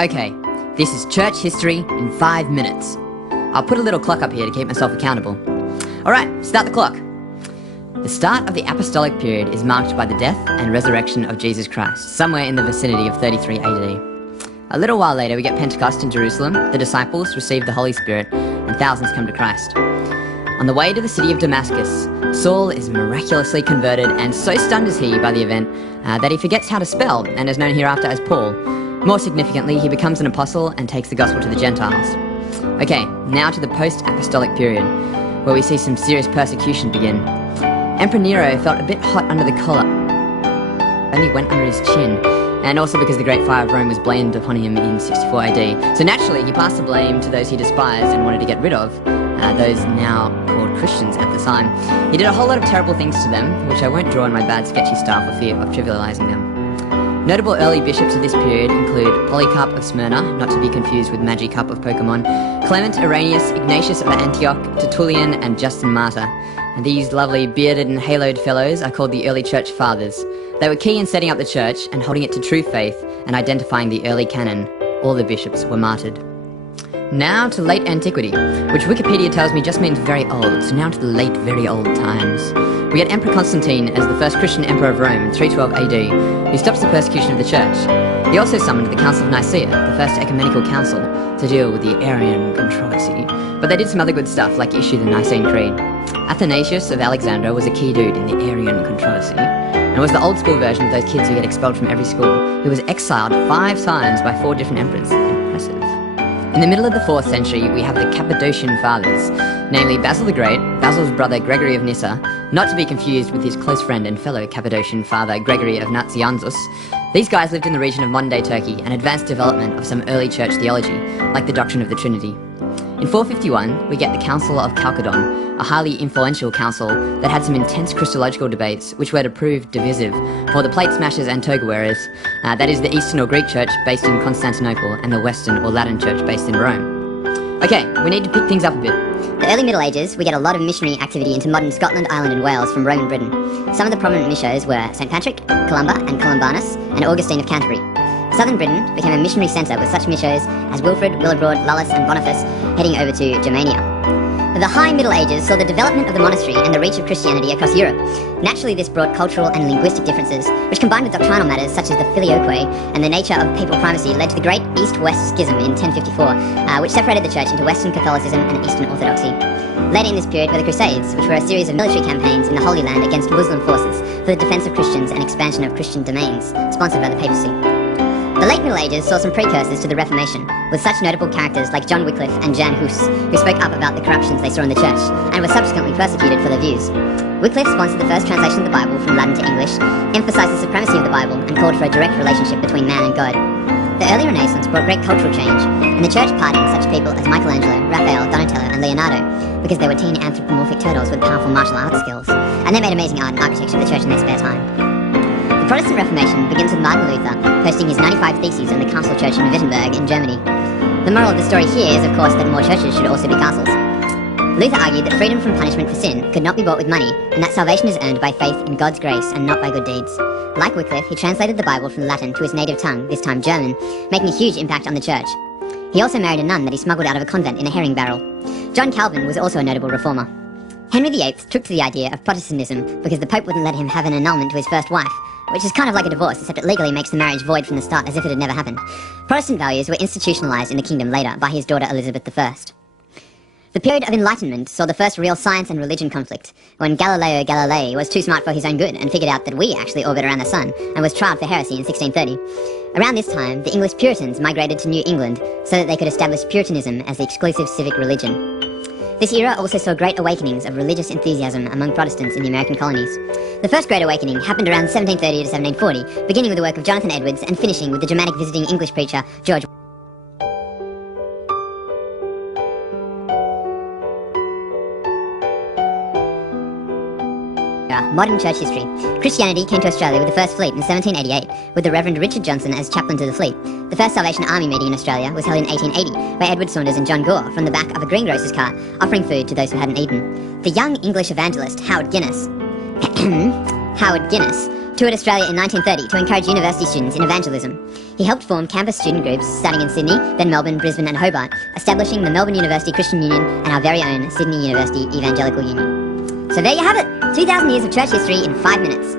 Okay, this is church history in 5 minutes. I'll put a little clock up here to keep myself accountable. Alright, start the clock. The start of the apostolic period is marked by the death and resurrection of Jesus Christ, somewhere in the vicinity of 33 AD. A little while later we get Pentecost in Jerusalem, the disciples receive the Holy Spirit, and thousands come to Christ. On the way to the city of Damascus, Saul is miraculously converted, and so stunned is he by the event that he forgets how to spell and is known hereafter as Paul. More significantly, he becomes an apostle and takes the gospel to the Gentiles. Okay, now to the post-apostolic period, where we see some serious persecution begin. Emperor Nero felt a bit hot under the collar, only went under his chin, and also because the Great Fire of Rome was blamed upon him in 64 AD. So naturally, he passed the blame to those he despised and wanted to get rid of, those now called Christians at the time. He did a whole lot of terrible things to them, which I won't draw in my bad sketchy style for fear of trivializing them. Notable early bishops of this period include Polycarp of Smyrna, not to be confused with Magikarp of Pokemon, Clement, Irenaeus, Ignatius of Antioch, Tertullian, and Justin Martyr. And these lovely bearded and haloed fellows are called the early church fathers. They were key in setting up the church and holding it to true faith and identifying the early canon. All the bishops were martyred. Now to late antiquity, which Wikipedia tells me just means very old, so now to the late very old times. We get Emperor Constantine as the first Christian emperor of Rome in 312 AD, who stops the persecution of the church. He also summoned the Council of Nicaea, the first ecumenical council, to deal with the Arian controversy. But they did some other good stuff, like issue the Nicene Creed. Athanasius of Alexandria was a key dude in the Arian controversy, and was the old school version of those kids who get expelled from every school, who was exiled 5 times by 4 different emperors. Impressive. In the middle of the 4th century, we have the Cappadocian Fathers, namely Basil the Great, Basil's brother Gregory of Nyssa, not to be confused with his close friend and fellow Cappadocian father Gregory of Nazianzus. These guys lived in the region of modern-day Turkey and advanced development of some early church theology, like the doctrine of the Trinity. In 451, we get the Council of Chalcedon, a highly influential council that had some intense Christological debates which were to prove divisive for the plate smashers and toga wearers, that is the Eastern or Greek church based in Constantinople and the Western or Latin church based in Rome. Okay, we need to pick things up a bit. The early Middle Ages, we get a lot of missionary activity into modern Scotland, Ireland and Wales from Roman Britain. Some of the prominent missos were St Patrick, Columba and Columbanus, and Augustine of Canterbury. Southern Britain became a missionary centre with such missos as Wilfrid, Willibrord, Lullis and Boniface heading over to Germania. The High Middle Ages saw the development of the monastery and the reach of Christianity across Europe. Naturally, this brought cultural and linguistic differences, which combined with doctrinal matters such as the Filioque and the nature of papal primacy led to the Great East-West Schism in 1054, which separated the Church into Western Catholicism and Eastern Orthodoxy. Later in this period were the Crusades, which were a series of military campaigns in the Holy Land against Muslim forces for the defence of Christians and expansion of Christian domains, sponsored by the papacy. The late Middle Ages saw some precursors to the Reformation, with such notable characters like John Wycliffe and Jan Hus, who spoke up about the corruptions they saw in the church, and were subsequently persecuted for their views. Wycliffe sponsored the first translation of the Bible from Latin to English, emphasised the supremacy of the Bible, and called for a direct relationship between man and God. The early Renaissance brought great cultural change, and the church pardoned such people as Michelangelo, Raphael, Donatello, and Leonardo, because they were teen anthropomorphic turtles with powerful martial arts skills, and they made amazing art and architecture of the church in their spare time. The Protestant Reformation begins with Martin Luther posting his 95 Theses on the Castle Church in Wittenberg in Germany. The moral of the story here is, of course, that more churches should also be castles. Luther argued that freedom from punishment for sin could not be bought with money, and that salvation is earned by faith in God's grace and not by good deeds. Like Wycliffe, he translated the Bible from Latin to his native tongue, this time German, making a huge impact on the church. He also married a nun that he smuggled out of a convent in a herring barrel. John Calvin was also a notable reformer. Henry VIII took to the idea of Protestantism because the Pope wouldn't let him have an annulment to his first wife, which is kind of like a divorce, except it legally makes the marriage void from the start as if it had never happened. Protestant values were institutionalized in the kingdom later by his daughter Elizabeth I. The period of Enlightenment saw the first real science and religion conflict, when Galileo Galilei was too smart for his own good and figured out that we actually orbit around the sun, and was tried for heresy in 1630. Around this time, the English Puritans migrated to New England so that they could establish Puritanism as the exclusive civic religion. This era also saw great awakenings of religious enthusiasm among Protestants in the American colonies. The first Great Awakening happened around 1730 to 1740, beginning with the work of Jonathan Edwards and finishing with the dramatic visiting English preacher George. Modern church history. Christianity came to Australia with the first fleet in 1788, with the Reverend Richard Johnson as chaplain to the fleet. The first Salvation Army meeting in Australia was held in 1880 by Edward Saunders and John Gore from the back of a greengrocer's cart, offering food to those who hadn't eaten. The young English evangelist Howard Guinness toured Australia in 1930 to encourage university students in evangelism. He helped form campus student groups starting in Sydney, then Melbourne, Brisbane and Hobart, establishing the Melbourne University Christian Union and our very own Sydney University Evangelical Union. So there you have it, 2,000 years of church history in 5 minutes.